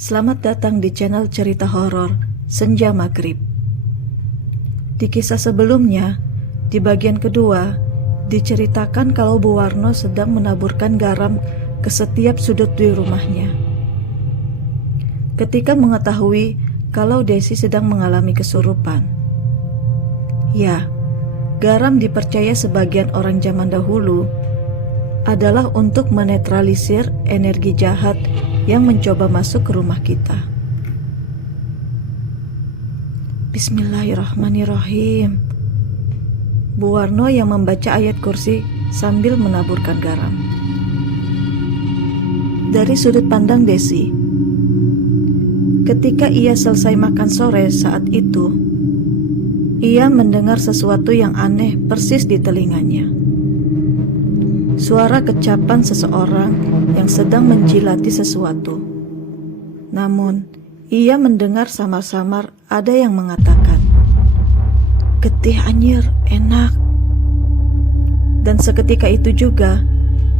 Selamat datang di channel cerita horor Senja Maghrib. Di kisah sebelumnya, di bagian kedua, diceritakan kalau Bu Warno sedang menaburkan garam ke setiap sudut di rumahnya. Ketika mengetahui kalau Desi sedang mengalami kesurupan. Ya, garam dipercaya sebagian orang zaman dahulu adalah untuk menetralisir energi jahat yang mencoba masuk ke rumah kita. Bismillahirrahmanirrahim. Bu Warno yang membaca ayat kursi sambil menaburkan garam. Dari sudut pandang Desi, ketika ia selesai makan sore saat itu, ia mendengar sesuatu yang aneh persis di telinganya. Suara kecapan seseorang yang sedang menjilati sesuatu. Namun, ia mendengar samar-samar ada yang mengatakan, "Getih anjir, enak." Dan seketika itu juga,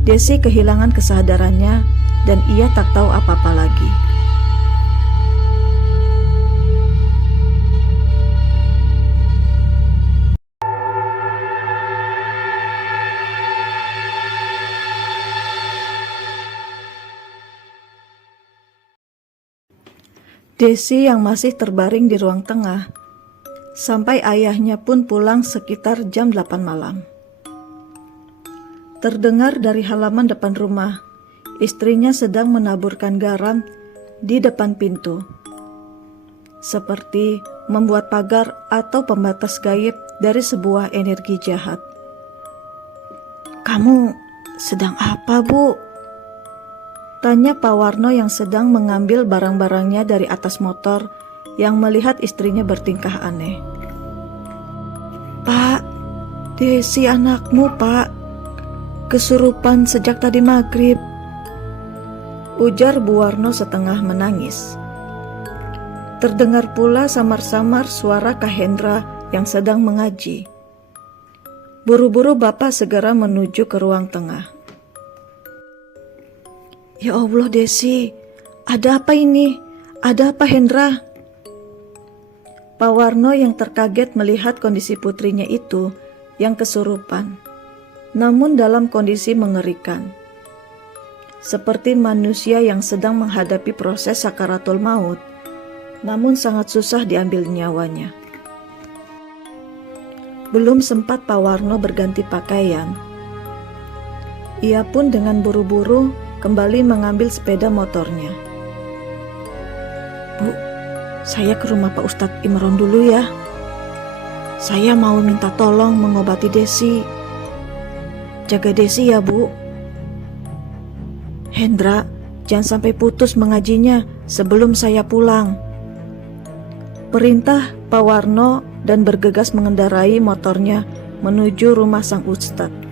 Desi kehilangan kesadarannya dan ia tak tahu apa-apa lagi. Desi yang masih terbaring di ruang tengah, sampai ayahnya pun pulang sekitar jam 8 malam. Terdengar dari halaman depan rumah, istrinya sedang menaburkan garam di depan pintu, seperti membuat pagar atau pembatas gaib dari sebuah energi jahat. "Kamu sedang apa, Bu?" tanya Pak Warno yang sedang mengambil barang-barangnya dari atas motor yang melihat istrinya bertingkah aneh. "Pak, Desi anakmu, Pak. Kesurupan sejak tadi maghrib," ujar Bu Warno setengah menangis. Terdengar pula samar-samar suara Kak Hendra yang sedang mengaji. Buru-buru Bapak segera menuju ke ruang tengah. "Ya Allah Desi, ada apa ini? Ada apa Hendra?" Pak Warno yang terkaget melihat kondisi putrinya itu yang kesurupan, namun dalam kondisi mengerikan. Seperti manusia yang sedang menghadapi proses sakaratul maut, namun sangat susah diambil nyawanya. Belum sempat Pak Warno berganti pakaian, ia pun dengan buru-buru kembali mengambil sepeda motornya. "Bu, saya ke rumah Pak Ustadz Imron dulu ya. Saya mau minta tolong mengobati Desi. Jaga Desi ya, Bu. Hendra, jangan sampai putus mengajinya sebelum saya pulang," perintah Pak Warno dan bergegas mengendarai motornya menuju rumah sang Ustadz.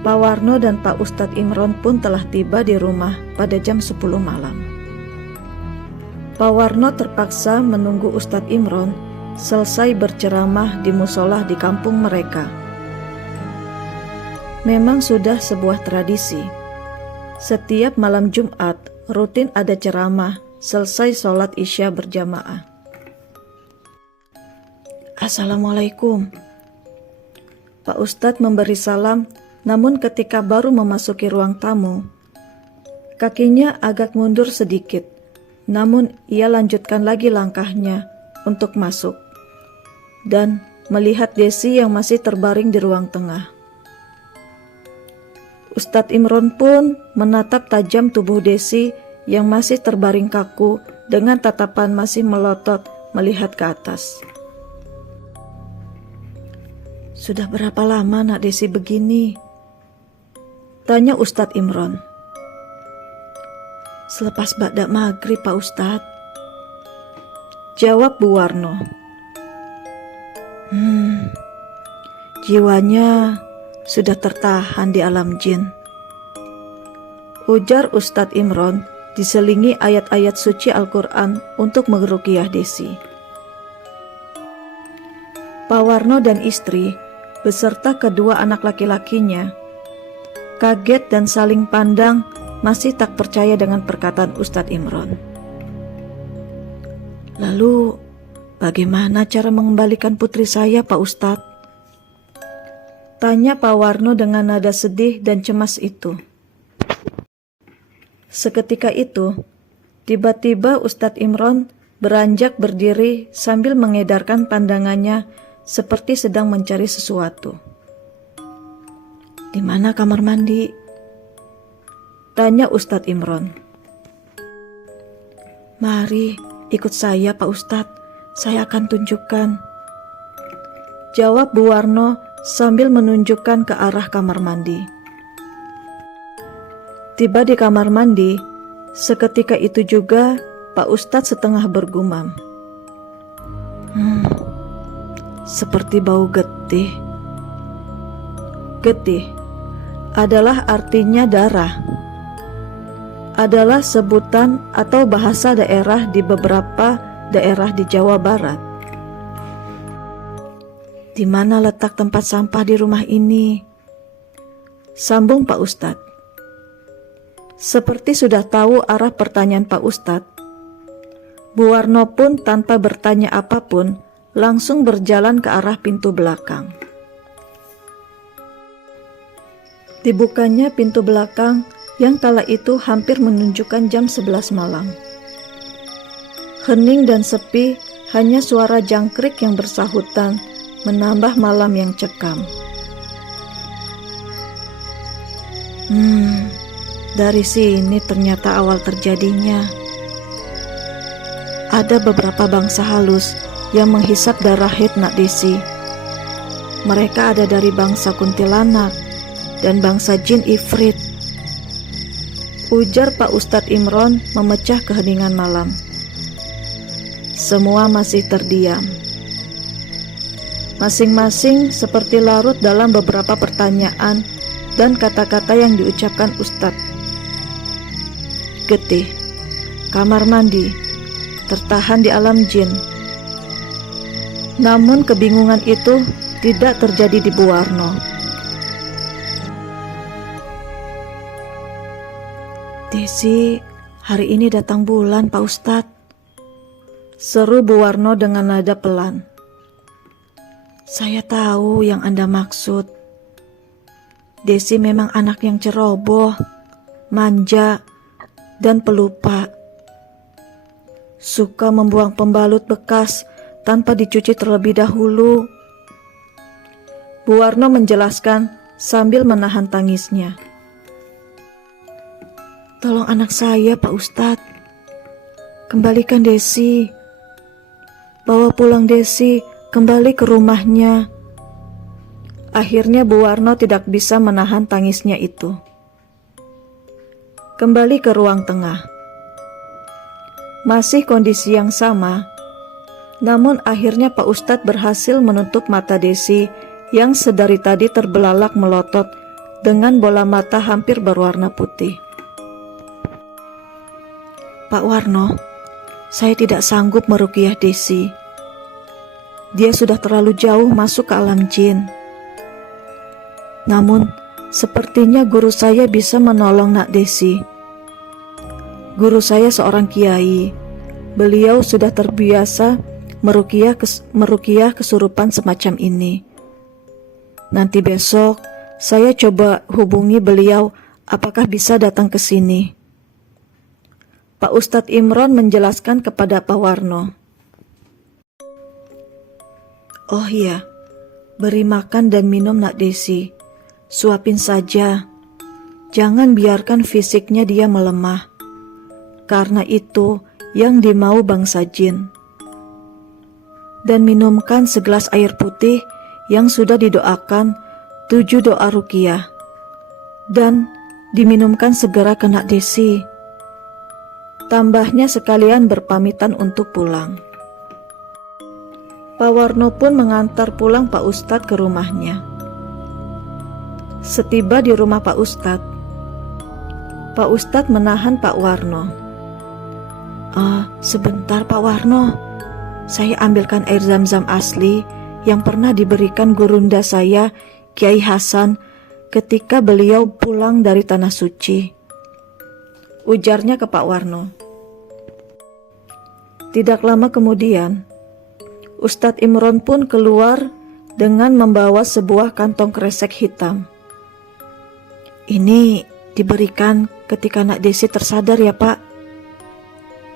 Pak Warno dan Pak Ustadz Imron pun telah tiba di rumah pada jam 10 malam. Pak Warno terpaksa menunggu Ustadz Imron selesai berceramah di musola di kampung mereka. Memang sudah sebuah tradisi. Setiap malam Jumat rutin ada ceramah selesai sholat Isya berjamaah. "Assalamualaikum." Pak Ustadz memberi salam, namun ketika baru memasuki ruang tamu, kakinya agak mundur sedikit, namun ia lanjutkan lagi langkahnya untuk masuk dan melihat Desi yang masih terbaring di ruang tengah. Ustadz Imron pun menatap tajam tubuh Desi yang masih terbaring kaku dengan tatapan masih melotot melihat ke atas. "Sudah berapa lama nak Desi begini?" tanya Ustadz Imron. "Selepas ba'da maghrib Pak Ustadz," jawab Bu Warno. Jiwanya sudah tertahan di alam jin," ujar Ustadz Imron diselingi ayat-ayat suci Al-Quran untuk meruqyah Desi. Pak Warno dan istri beserta kedua anak laki-lakinya kaget dan saling pandang masih tak percaya dengan perkataan Ustadz Imron. Lalu, bagaimana cara mengembalikan putri saya, Pak Ustadz? Tanya Pak Warno dengan nada sedih dan cemas itu. Seketika itu, tiba-tiba Ustadz Imron beranjak berdiri sambil mengedarkan pandangannya seperti sedang mencari sesuatu. Di mana kamar mandi? Tanya Ustadz Imron. Mari, ikut saya Pak Ustadz, saya akan tunjukkan. Jawab Bu Warno sambil menunjukkan ke arah kamar mandi. Tiba di kamar mandi, seketika itu juga Pak Ustadz setengah bergumam. Seperti bau getih. Getih adalah artinya darah. Adalah sebutan atau bahasa daerah di beberapa daerah di Jawa Barat. Di mana letak tempat sampah di rumah ini? Sambung Pak Ustadz. Seperti sudah tahu arah pertanyaan Pak Ustadz, Bu Warno pun tanpa bertanya apapun langsung berjalan ke arah pintu belakang. Dibukanya pintu belakang yang kala itu hampir menunjukkan jam 11 malam. Hening dan sepi, hanya suara jangkrik yang bersahutan menambah malam yang cekam. Dari sini ternyata awal terjadinya. Ada beberapa bangsa halus yang menghisap darah haid Nak Desi. Mereka ada dari bangsa kuntilanak dan bangsa jin ifrit. Ujar Pak Ustadz Imron memecah keheningan malam. Semua masih terdiam. Masing-masing seperti larut dalam beberapa pertanyaan dan kata-kata yang diucapkan Ustadz. Getih, kamar mandi, tertahan di alam jin. Namun kebingungan itu tidak terjadi di Bu Warno. Desi, hari ini datang bulan Pak Ustadz. Seru Bu Warno dengan nada pelan. Saya tahu yang Anda maksud. Desi memang anak yang ceroboh, manja, dan pelupa. Suka membuang pembalut bekas tanpa dicuci terlebih dahulu. Bu Warno menjelaskan sambil menahan tangisnya. Tolong anak saya Pak Ustadz. Kembalikan Desi. Bawa pulang Desi kembali ke rumahnya. Akhirnya Bu Warno tidak bisa menahan tangisnya itu. Kembali ke ruang tengah. Masih kondisi yang sama, namun akhirnya Pak Ustadz berhasil menutup mata Desi yang sedari tadi terbelalak melotot dengan bola mata hampir berwarna putih. Pak Warno, saya tidak sanggup meruqyah Desi. Dia sudah terlalu jauh masuk ke alam jin. Namun, sepertinya guru saya bisa menolong Nak Desi. Guru saya seorang kiai. Beliau sudah terbiasa meruqyah kesurupan semacam ini. Nanti besok saya coba hubungi beliau apakah bisa datang ke sini. Pak Ustadz Imron menjelaskan kepada Pak Warno. Oh iya, beri makan dan minum Nak Desi. Suapin saja. Jangan biarkan fisiknya dia melemah. Karena itu yang dimau bangsa jin. Dan minumkan segelas air putih yang sudah didoakan 7 doa ruqyah. Dan diminumkan segera ke Nak Desi. Tambahnya sekalian berpamitan untuk pulang. Pak Warno pun mengantar pulang Pak Ustadz ke rumahnya. Setiba di rumah Pak Ustadz menahan Pak Warno. Sebentar Pak Warno, saya ambilkan air zam-zam asli yang pernah diberikan gurunda saya, Kiai Hasan, ketika beliau pulang dari Tanah Suci. ujarnya ke Pak Warno. Tidak lama kemudian, Ustadz Imron pun keluar dengan membawa sebuah kantong kresek hitam. Ini diberikan ketika Nak Desi tersadar ya Pak.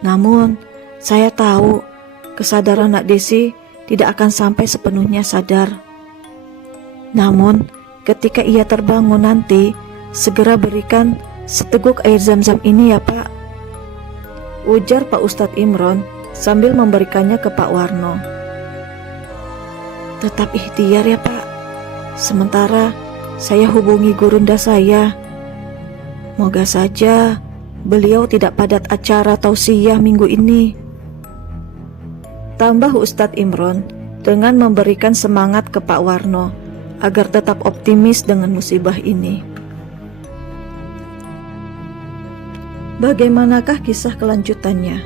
Namun, saya tahu kesadaran Nak Desi tidak akan sampai sepenuhnya sadar. Namun, ketika ia terbangun nanti, segera berikan seteguk air zam-zam ini ya Pak, ujar Pak Ustadz Imron sambil memberikannya ke Pak Warno. Tetap ikhtiar ya Pak. Sementara saya hubungi gurunda saya. Moga saja beliau tidak padat acara tausiah minggu ini, tambah Ustadz Imron dengan memberikan semangat ke Pak Warno agar tetap optimis dengan musibah ini. Bagaimanakah kisah kelanjutannya?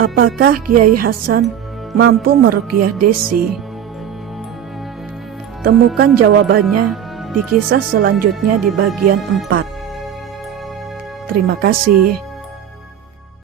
Apakah Kiai Hasan mampu meruqyah Desi? Temukan jawabannya di kisah selanjutnya di bagian 4. Terima kasih.